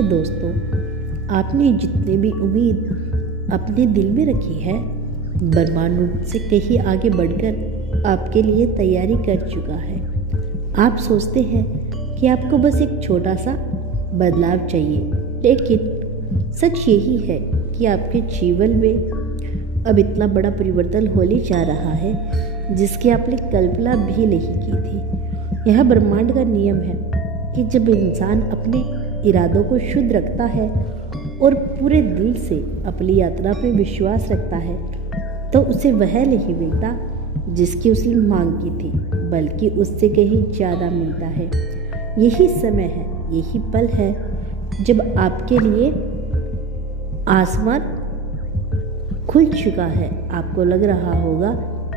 दोस्तों, आपने जितने भी उम्मीद अपने दिल में रखी है, ब्रह्मांड उनसे कहीं आगे बढ़कर आपके लिए तैयारी कर चुका है। आप सोचते हैं कि आपको बस एक छोटा सा बदलाव चाहिए, लेकिन सच यही है कि आपके जीवन में अब इतना बड़ा परिवर्तन होने जा रहा है जिसकी आपने कल्पना भी नहीं की थी। यह ब्रह्मांड का नियम है कि जब इंसान अपने इरादों को शुद्ध रखता है और पूरे दिल से अपनी यात्रा पर विश्वास रखता है, तो उसे वह नहीं मिलता जिसकी उसने मांग की थी, बल्कि उससे कहीं ज़्यादा मिलता है। यही समय है, यही पल है जब आपके लिए आसमान खुल चुका है। आपको लग रहा होगा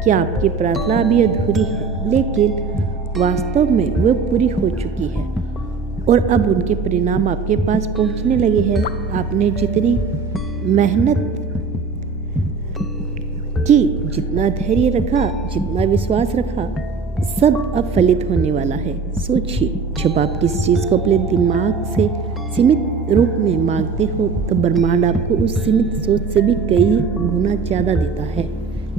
कि आपकी प्रार्थना अभी अधूरी है, लेकिन वास्तव में वह पूरी हो चुकी है और अब उनके परिणाम आपके पास पहुंचने लगे हैं। आपने जितनी मेहनत की, जितना धैर्य रखा, जितना विश्वास रखा, सब अब फलित होने वाला है। सोचिए, जब आप किसी चीज़ को अपने दिमाग से सीमित रूप में मांगते हो तो ब्रह्मांड आपको उस सीमित सोच से भी कई गुना ज़्यादा देता है।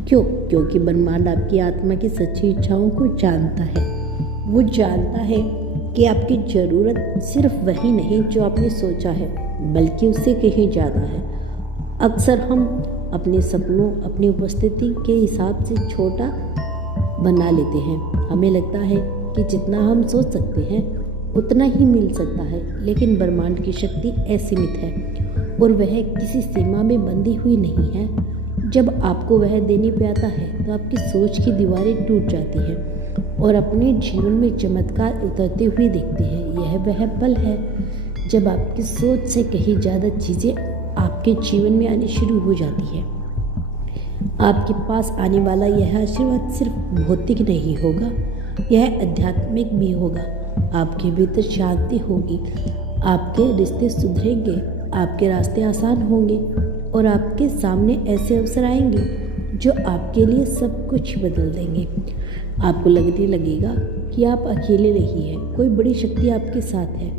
क्यों? क्योंकि ब्रह्मांड आपकी आत्मा की सच्ची इच्छाओं को जानता है। वो जानता है कि आपकी ज़रूरत सिर्फ वही नहीं जो आपने सोचा है, बल्कि उससे कहीं ज़्यादा है। अक्सर हम अपने सपनों, अपनी उपस्थिति के हिसाब से छोटा बना लेते हैं। हमें लगता है कि जितना हम सोच सकते हैं उतना ही मिल सकता है, लेकिन ब्रह्मांड की शक्ति असीमित है और वह किसी सीमा में बंधी हुई नहीं है। जब आपको वह देने पे आता है तो आपकी सोच की दीवारें टूट जाती हैं और अपने जीवन में चमत्कार उतरते हुए दिखते हैं। यह वह पल है जब आपकी सोच से कहीं ज़्यादा चीज़ें आपके जीवन में आनी शुरू हो जाती है। आपके पास आने वाला यह आशीर्वाद सिर्फ भौतिक नहीं होगा, यह आध्यात्मिक भी होगा। आपके भीतर शांति होगी, आपके रिश्ते सुधरेंगे, आपके रास्ते आसान होंगे और आपके सामने ऐसे अवसर आएंगे जो आपके लिए सब कुछ बदल देंगे। आपको लगने लगेगा कि आप अकेले नहीं हैं, कोई बड़ी शक्ति आपके साथ है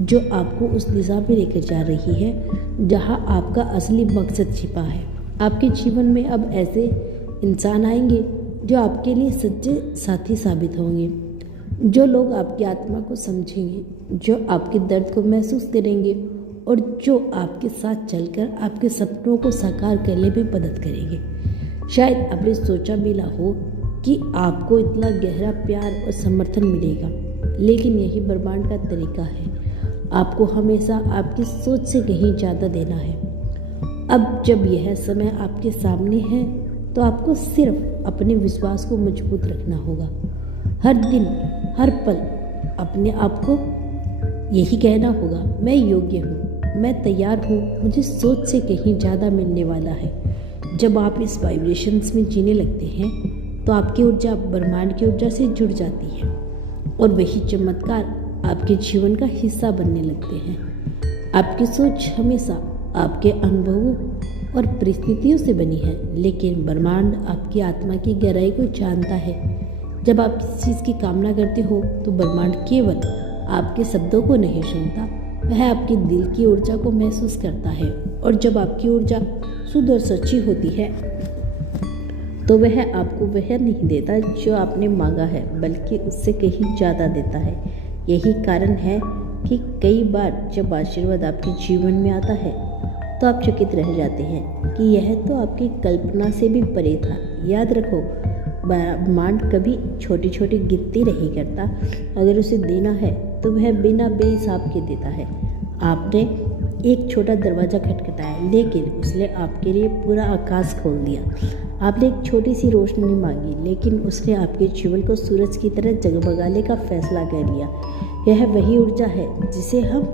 जो आपको उस दिशा में लेकर जा रही है जहां आपका असली मकसद छिपा है। आपके जीवन में अब ऐसे इंसान आएंगे जो आपके लिए सच्चे साथी साबित होंगे, जो लोग आपकी आत्मा को समझेंगे, जो आपके दर्द को महसूस करेंगे और जो आपके साथ चलकर आपके सपनों को साकार करने में मदद करेंगे। शायद आपने सोचा भी ना हो कि आपको इतना गहरा प्यार और समर्थन मिलेगा, लेकिन यही ब्रह्मांड का तरीका है। आपको हमेशा आपकी सोच से कहीं ज़्यादा देना है। अब जब यह समय आपके सामने है तो आपको सिर्फ अपने विश्वास को मजबूत रखना होगा। हर दिन, हर पल अपने आप को यही कहना होगा, मैं योग्य हूँ, मैं तैयार हूँ, मुझे सोच से कहीं ज़्यादा मिलने वाला है। जब आप इस वाइब्रेशंस में जीने लगते हैं तो आपकी ऊर्जा ब्रह्मांड की ऊर्जा से जुड़ जाती है और वही चमत्कार आपके जीवन का हिस्सा बनने लगते हैं। आपकी सोच हमेशा आपके अनुभवों और परिस्थितियों से बनी है, लेकिन ब्रह्मांड आपकी आत्मा की गहराई को जानता है। जब आप किसी चीज़ की कामना करते हो तो ब्रह्मांड केवल आपके शब्दों को नहीं सुनता, वह आपके दिल की ऊर्जा को महसूस करता है। और जब आपकी ऊर्जा शुद्ध और सच्ची होती है तो वह आपको वह नहीं देता जो आपने मांगा है, बल्कि उससे कहीं ज़्यादा देता है। यही कारण है कि कई बार जब आशीर्वाद आपके जीवन में आता है तो आप चकित रह जाते हैं कि यह तो आपकी कल्पना से भी परे था। याद रखो, ब्रह्मांड कभी छोटी छोटी गिनती नहीं करता। अगर उसे देना है तो वह बिना बेहिसाब के देता है। आपने एक छोटा दरवाज़ा खटखटाया, लेकिन उसने आपके लिए पूरा आकाश खोल दिया। आपने एक छोटी सी रोशनी मांगी, लेकिन उसने आपके जीवन को सूरज की तरह जगमगाने का फैसला कर लिया। यह वही ऊर्जा है जिसे हम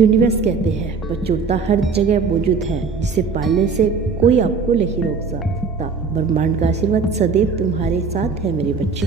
यूनिवर्स कहते हैं। प्रचुरता हर जगह मौजूद है, जिसे पाने से कोई आपको नहीं रोक सकता। ब्रह्मांड का आशीर्वाद सदैव तुम्हारे साथ है मेरे बच्चे।